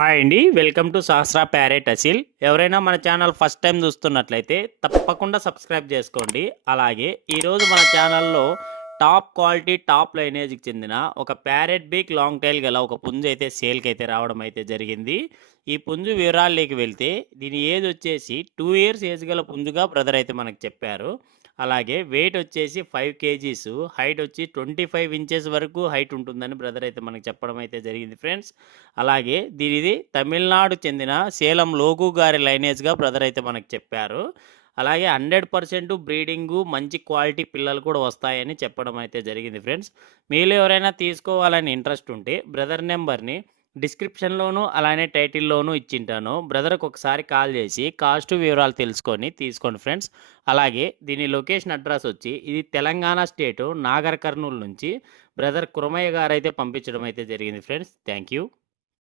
Hi అండి. Welcome to Sahasra parrot Aseel. ఎవరైనా మన ఛానల్ ఫస్ట్ టైం చూస్తున్నట్లయితే తప్పకుండా సబ్స్క్రైబ్ చేసుకోండి. అలాగే ఈరోజు మన ఛానల్లో టాప్ క్వాలిటీ టాప్ లైనేజ్కి చెందిన ఒక ప్యారెట్ బీక్ లాంగ్ టైల్ గల ఒక పుంజు అయితే సేల్కి అయితే రావడం అయితే జరిగింది. ఈ పుంజు వివరాల్లోకి వెళ్తే దీని ఏజ్ వచ్చేసి 2 ఇయర్స్ ఏజ్ గల పుంజుగా బ్రదర్ అయితే మనకు చెప్పారు. అలాగే వెయిట్ వచ్చేసి 5 కేజీస్, హైట్ వచ్చి 25 ఇంచెస్ వరకు హైట్ ఉంటుందని బ్రదర్ అయితే మనకు చెప్పడం అయితే జరిగింది ఫ్రెండ్స్. అలాగే దీనిది తమిళనాడు చెందిన సేలం లోగు గారి లైనేజ్గా బ్రదర్ అయితే మనకు చెప్పారు. అలాగే 100% బ్రీడింగు మంచి క్వాలిటీ పిల్లలు కూడా వస్తాయని చెప్పడం అయితే జరిగింది ఫ్రెండ్స్. మీలో ఎవరైనా తీసుకోవాలని ఇంట్రెస్ట్ ఉంటే బ్రదర్ నెంబర్ని డిస్క్రిప్షన్లోను అలానే టైటిల్లోనూ ఇచ్చింటాను. బ్రదర్కి ఒకసారి కాల్ చేసి కాస్ట్ వివరాలు తెలుసుకొని తీసుకోండి ఫ్రెండ్స్. అలాగే దీని లొకేషన్ అడ్రస్ వచ్చి ఇది తెలంగాణ స్టేటు నాగర్ కర్నూలు నుంచి బ్రదర్ కురమయ్య గారు అయితే పంపించడం అయితే జరిగింది ఫ్రెండ్స్. Thank you.